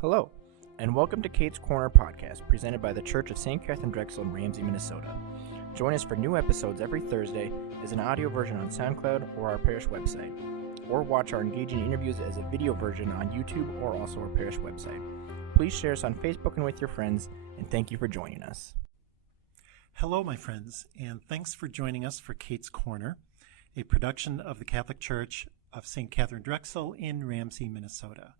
Hello, and welcome to Kate's Corner podcast, presented by the Church of St. Catherine Drexel in Ramsey, Minnesota. Join us for new episodes every Thursday as an audio version on SoundCloud or our parish website, or watch our engaging interviews as a video version on YouTube or also our parish website. Please share us on Facebook and with your friends, and thank you for joining us. Hello, my friends, and thanks for joining us for Kate's Corner, a production of the Catholic Church of St. Catherine Drexel in Ramsey, Minnesota.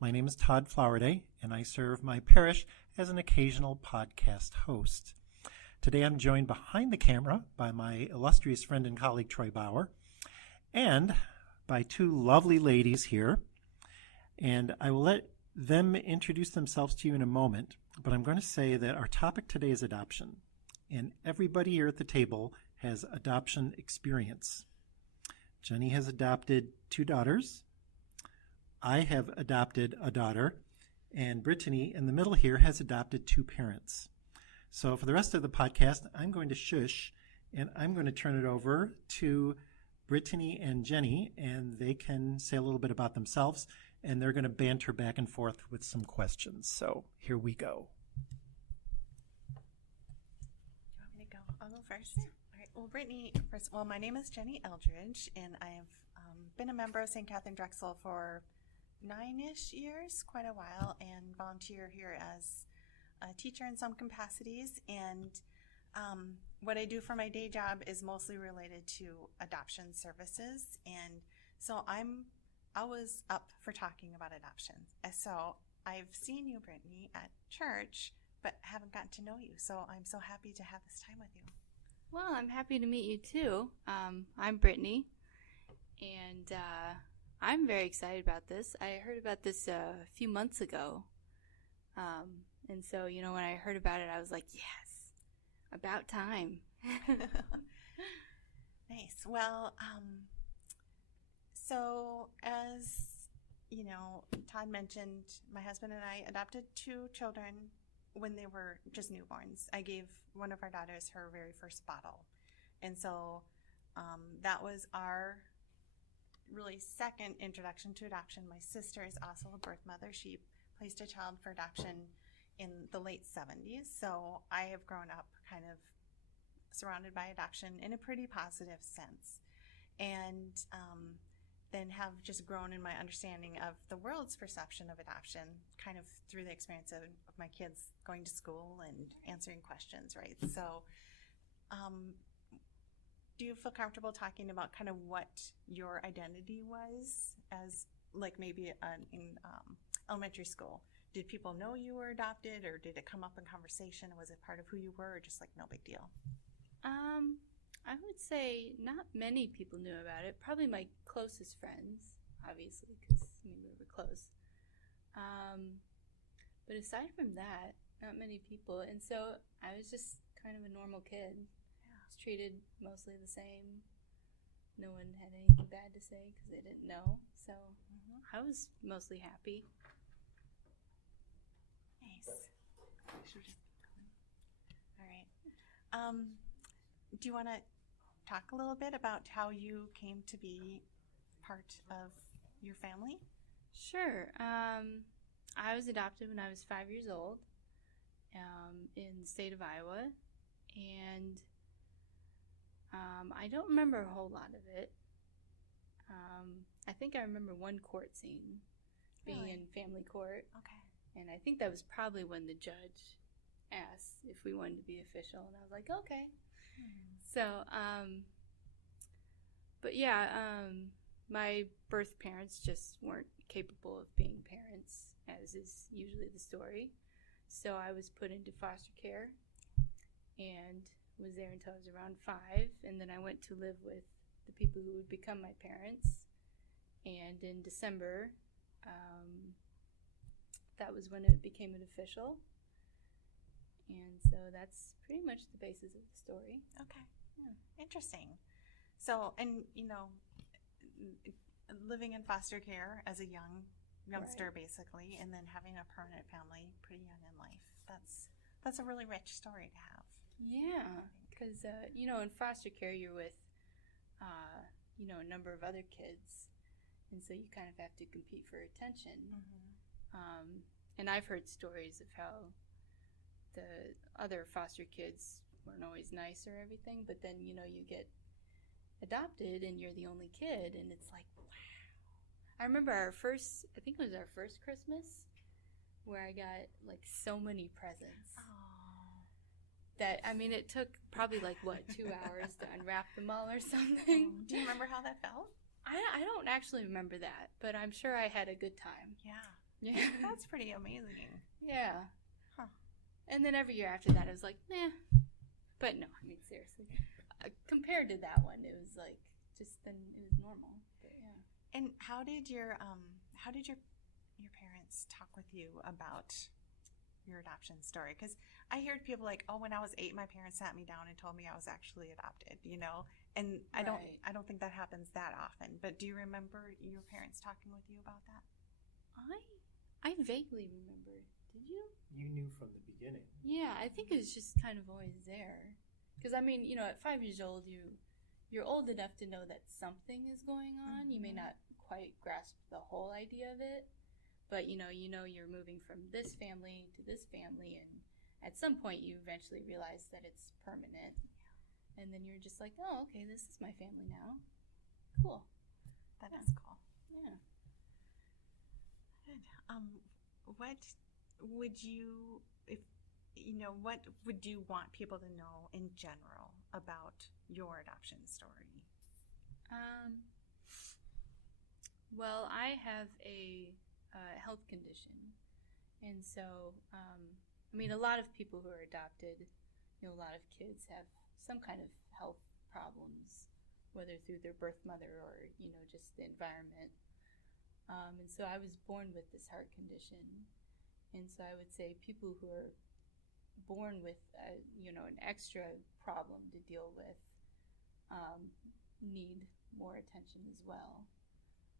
My name is Todd Flowerday, and I serve my parish as an occasional podcast host. Today I'm joined behind the camera by my illustrious friend and colleague Troy Bauer, and by two lovely ladies here. And I will let them introduce themselves to you in a moment, but I'm going to say that our topic today is adoption, and everybody here at the table has adoption experience. Jenny has adopted 2 daughters. I have adopted a daughter, and Brittany in the middle here has adopted 2 parents. So for the rest of the podcast, I'm going to shush, and I'm going to turn it over to Brittany and Jenny, and they can say a little bit about themselves, and they're going to banter back and forth with some questions. So here we go. You want me to go? I'll go first. All right. Well, Brittany, first, my name is Jenny Eldridge, and I have been a member of St. Catherine Drexel for 9-ish years, quite a while, and volunteer here as a teacher in some capacities. And what I do for my day job is mostly related to adoption services. And so I'm always up for talking about adoption. So I've seen you, Brittany, at church, but haven't gotten to know you. So I'm so happy to have this time with you. Well, I'm happy to meet you too. I'm Brittany, and I'm very excited about this. I heard about this a few months ago, and so, when I heard about it, I was like, yes, about time. Nice. Well, so as Todd mentioned, my husband and I adopted 2 children when they were just newborns. I gave one of our daughters her very first bottle, and so that was our really second introduction to adoption. My sister is also a birth mother. She placed a child for adoption in the late 70s. So I have grown up kind of surrounded by adoption in a pretty positive sense. And then have just grown in my understanding of the world's perception of adoption, kind of through the experience of my kids going to school and answering questions, right? So do you feel comfortable talking about kind of what your identity was as, like, maybe in elementary school? Did people know you were adopted, or did it come up in conversation? Was it part of who you were, or just like no big deal? I would say not many people knew about it. Probably my closest friends, obviously, because we were close. But aside from that, not many people. And so I was just kind of a normal kid. Treated mostly the same. No one had anything bad to say because they didn't know. So I was mostly happy. Nice. All right. Do you want to talk a little bit about how you came to be part of your family? Sure. I was adopted when I was 5 years old in the state of Iowa, and I don't remember a whole lot of it. I think I remember one court scene, being in family court. Okay. And I think that was probably when the judge asked if we wanted to be official, and I was like, okay. So, but yeah, my birth parents just weren't capable of being parents, as is usually the story. So I was put into foster care, and was there until I was around 5, and then I went to live with the people who would become my parents. And in December, that was when it became an official. And so that's pretty much the basis of the story. Okay. Yeah. Interesting. So, and living in foster care as a youngster, right, basically, and then having a permanent family pretty young in life. That's a really rich story to have. Yeah, because, in foster care, you're with, a number of other kids, and so you kind of have to compete for attention. And I've heard stories of how the other foster kids weren't always nice or everything, but then, you know, you get adopted and you're the only kid, and it's like, wow. I remember I think it was our first Christmas, where I got like so many presents. Oh. That, I mean, it took probably like, 2 hours to unwrap them all or something. Do you remember how that felt? I don't actually remember that, but I'm sure I had a good time. Yeah. Yeah. That's pretty amazing. Yeah. Huh. And then every year after that, I was like, nah. But no, I mean, seriously. Compared to that one, it was like, just then it was normal. But yeah. And how did your parents talk with you about your adoption story? Because I heard people like, oh, when I was 8, my parents sat me down and told me I was actually adopted, you know? And I don't think that happens that often. But do you remember your parents talking with you about that? I vaguely remember. Did you? You knew from the beginning. Yeah, I think it was just kind of always there. Because, I mean, you know, at 5 years old, you're old enough to know that something is going on. You may not quite grasp the whole idea of it, but you know you're moving from this family to this family, and at some point you eventually realize that it's permanent. And then you're just like, oh, okay, this is my family now. Cool. That is cool. Yeah. Good. What would you, what would you want people to know in general about your adoption story? Well, I have a health condition, and so I mean, a lot of people who are adopted, you know, a lot of kids have some kind of health problems, whether through their birth mother or, you know, just the environment. And so I was born with this heart condition, and so I would say people who are born with an extra problem to deal with need more attention as well.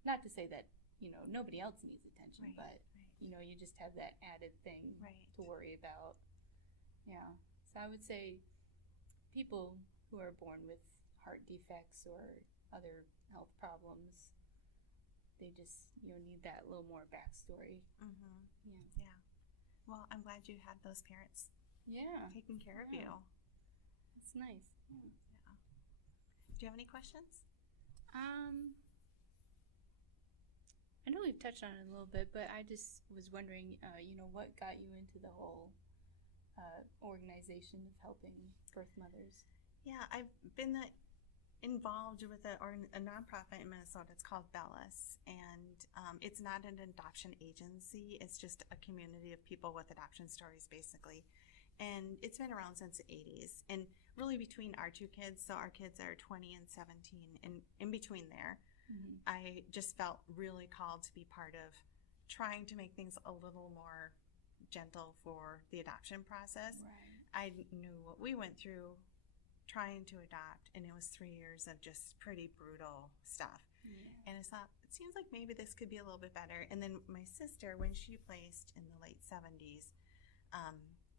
Not to say that, you know, nobody else needs attention, but you know, you just have that added thing to worry about. Yeah. So I would say people who are born with heart defects or other health problems, they just, you know, need that little more backstory. Mm-hmm. Yeah. Well, I'm glad you had those parents taking care of you. That's nice. Yeah. Do you have any questions? I know we've touched on it a little bit, but I just was wondering, you know, what got you into the whole organization of helping birth mothers? Yeah, I've been involved with a nonprofit in Minnesota. It's called Bellis, and it's not an adoption agency. It's just a community of people with adoption stories, basically. And it's been around since the 80s. And really between our two kids, so our kids are 20 and 17, and in between there, I just felt really called to be part of trying to make things a little more gentle for the adoption process. I knew what we went through trying to adopt, and it was 3 years of just pretty brutal stuff. And I thought, it seems like maybe this could be a little bit better. And then my sister, when she placed in the late 70s,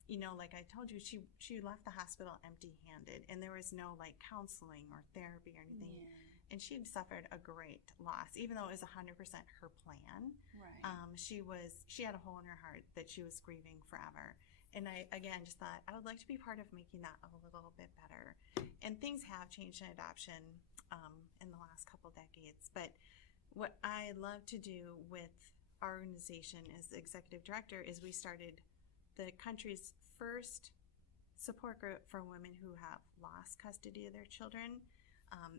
you know, like I told you, she left the hospital empty-handed, and there was no like counseling or therapy or anything. And she had suffered a great loss, even though it was 100% her plan. She had a hole in her heart that she was grieving forever. And I, again, just thought, I would like to be part of making that a little bit better. And things have changed in adoption in the last couple decades. But what I love to do with our organization as the executive director is we started the country's first support group for women who have lost custody of their children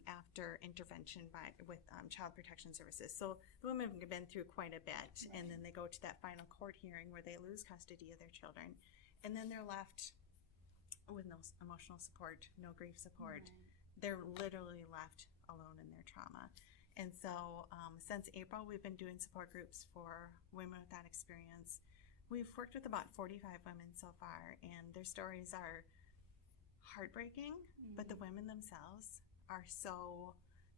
after intervention with Child Protection Services. So the women have been through quite a bit, and then they go to that final court hearing where they lose custody of their children, and then they're left with no emotional support, no grief support. They're literally left alone in their trauma. And so since April, we've been doing support groups for women with that experience. We've worked with about 45 women so far, and their stories are heartbreaking, but the women themselves are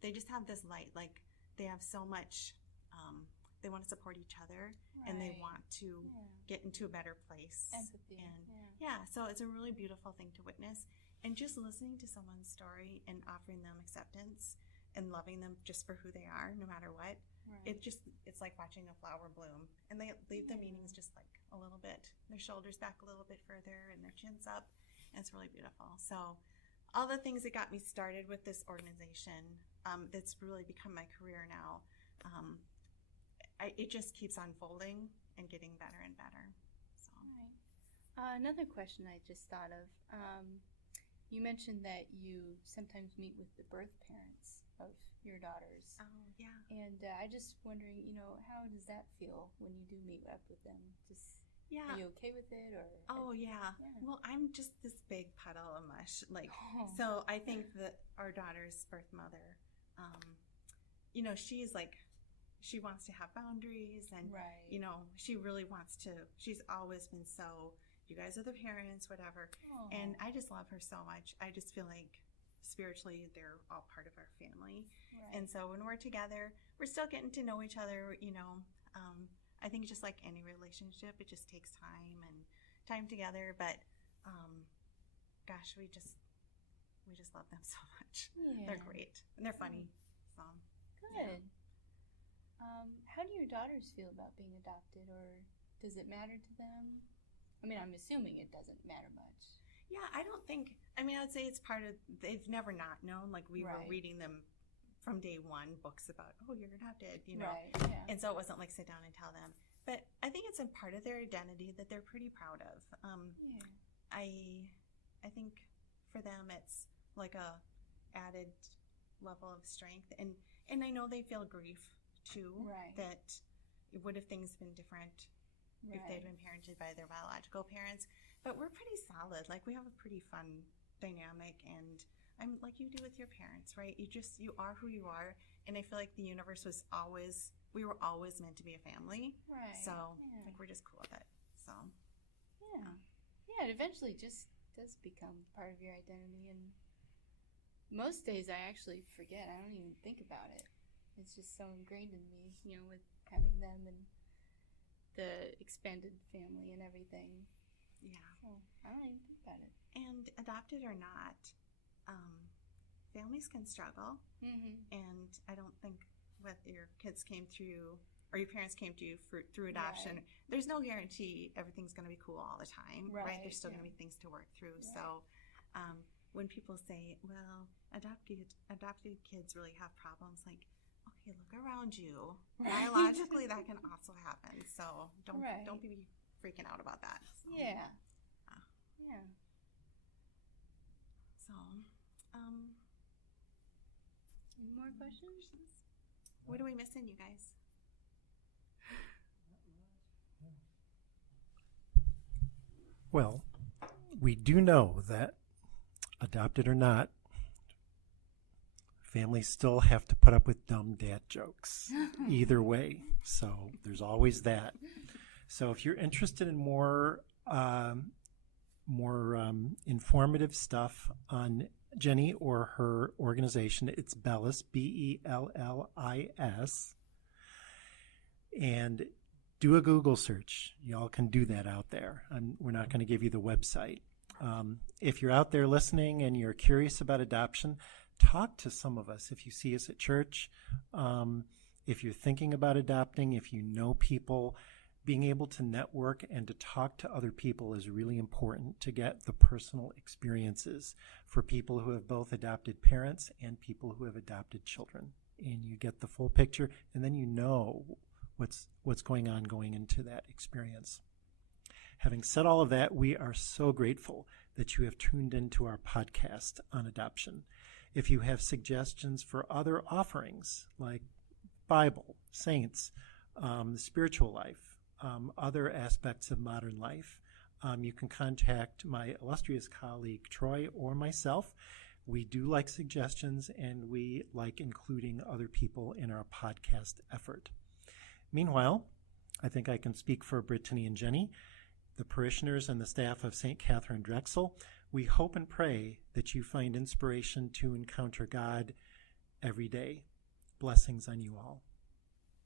they just have this light, like they have so much, they want to support each other, and they want to get into a better place. Empathy. And so it's a really beautiful thing to witness, and just listening to someone's story and offering them acceptance and loving them just for who they are, no matter what. It's like watching a flower bloom, and they leave the meetings just like a their shoulders back a little bit further and their chins up. And it's really beautiful. So all the things that got me started with this organization, that's really become my career now, it just keeps unfolding and getting better and better. So. Right. Another question I just thought of. You mentioned that you sometimes meet with the birth parents of your daughters. Oh, yeah. And I just wondering, how does that feel when you do meet up with them? Yeah. Are you okay with it, or? Oh, yeah. Well, I'm just this big puddle of mush. So I think that our daughter's birth mother, she's she wants to have boundaries, and, right. She really wants to, she's always been so, you guys are the parents, whatever. Oh. And I just love her so much. I just feel like spiritually they're all part of our family. Right. And so when we're together, we're still getting to know each other, I think just like any relationship, it just takes time together. But, gosh, we just love them so much. Yeah. They're great and they're funny. So good. Yeah. How do your daughters feel about being adopted, or does it matter to them? I mean, I'm assuming it doesn't matter much. Yeah, I don't think. I would say it's part of. They've never not known. We were reading them from day one, books about, oh, you're adopted, Right, yeah. And so it wasn't like sit down and tell them. But I think it's a part of their identity that they're pretty proud of. Yeah. I think for them it's like a added level of strength, and I know they feel grief too. Right. That what if things been different if they'd been parented by their biological parents? But we're pretty solid. We have a pretty fun dynamic, and I'm like you do with your parents, right? You are who you are, and I feel like the universe we were always meant to be a family. Right. So yeah. we're just cool with it. So yeah, it eventually just does become part of your identity, and most days I actually forget. I don't even think about it. It's just so ingrained in me, with having them and the expanded family and everything. Yeah. So I don't even think about it. And adopted or not, families can struggle. Mm-hmm. And I don't think what your kids came through or your parents came to you through adoption, there's no guarantee everything's going to be cool all the time, right? There's still going to be things to work through. Right. So when people say, well, adopted kids really have problems, okay, look around you. Right. Biologically, that can also happen. So don't be freaking out about that. So, yeah. So, any more questions? What are we missing, you guys? Well, we do know that, adopted or not, families still have to put up with dumb dad jokes either way. So there's always that. So if you're interested in more informative stuff on Jenny or her organization, it's Bellis, Bellis. And do a Google search. Y'all can do that out there. We're not going to give you the website. If you're out there listening and you're curious about adoption, talk to some of us. If you see us at church, if you're thinking about adopting, if you know people, being able to network and to talk to other people is really important to get the personal experiences for people who have both adopted parents and people who have adopted children. And you get the full picture, and then you know what's going on going into that experience. Having said all of that, we are so grateful that you have tuned into our podcast on adoption. If you have suggestions for other offerings like Bible, saints, the spiritual life, other aspects of modern life, you can contact my illustrious colleague Troy or myself. We do like suggestions, and we like including other people in our podcast effort. Meanwhile, I think I can speak for Brittany and Jenny, the parishioners and the staff of St. Catherine Drexel. We hope and pray that you find inspiration to encounter God every day. Blessings on you all.